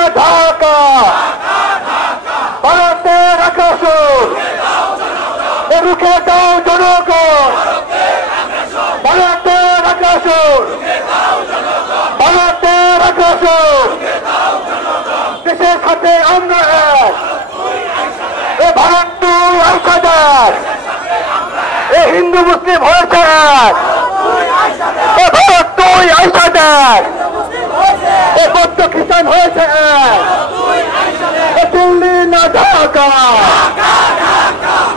না ঢাকা, ভারতের আগ্রাসন রুখে দাও জনগণ, ভারতের আগ্রাসন, ভারতের আগ্রাসন, দেশের সাথে আমরা এক, এ ভারত তুই আইসাদার, এ হিন্দু মুসলিম হয়েছে এক, এ ভারত তুই আইসাদার, এ বৌদ্ধ খ্রিস্টান হয়েছে এক, এ দিল্লি না ঢাকা,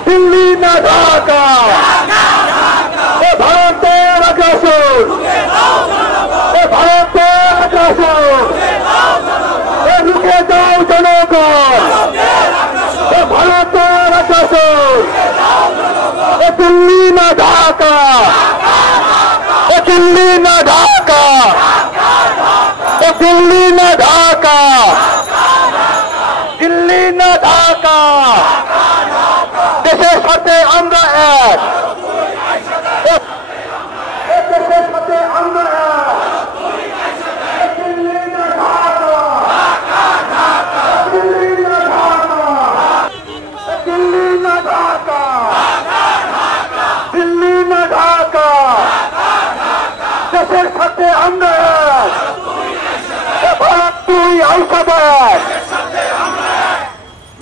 দিল্লি না ঢাকা, এ ভারতের আগ্রাসন, এ ভারতের আগ্রাসন, এ রুখে দাও জনগণ, এ ভারতের আগ্রাসন, এ দিল্লি না ঢাকা, এ দিল্লি না ঢাকা, এ দিল্লি না ঢাকা, দিল্লি না ঢাকা, দেশের সাথে আমরা এক, দেশের সাথে আমরা এক, দিল্লি না ঢাকা, দিল্লি না ঢাকা, দিল্লি না ঢাকা, দিল্লি না ঢাকা, দেশের সাথে আমরা এক, ভারত তুই আইসাদার।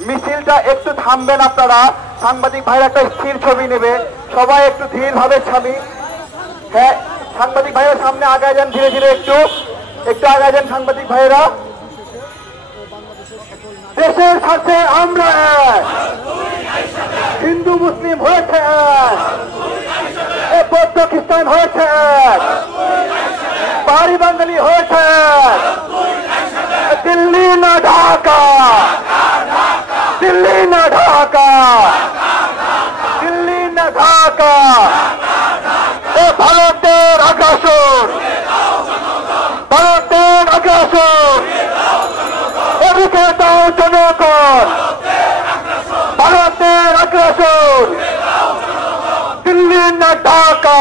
মিছিলটা একটু থামবেন আপনারা, সাংবাদিক ভাইরা একটা স্থির ছবি নেবে, সবাই একটু ধীর ভাবে ছাবি। হ্যাঁ, সাংবাদিক ভাইয়ের সামনে আগায় যান, ধীরে ধীরে একটু একটু আগায় যান সাংবাদিক ভাইয়েরা। দেশের সাথে আমরা এক, হিন্দু মুসলিম হয়েছে এক, এ বৌদ্ধ খ্রিস্টান হয়েছে এক, পাহাড়ি বাঙালি হয়েছে এক, দিল্লি না ঢাকা, দিল্লি না ঢাকা, দিল্লি না ঢাকা, এ ভারতের আগ্রাসন, ভারতের আগ্রাসন, এ রুখে দাও জনগণ, ভারতের আগ্রাসন, দিল্লি না ঢাকা।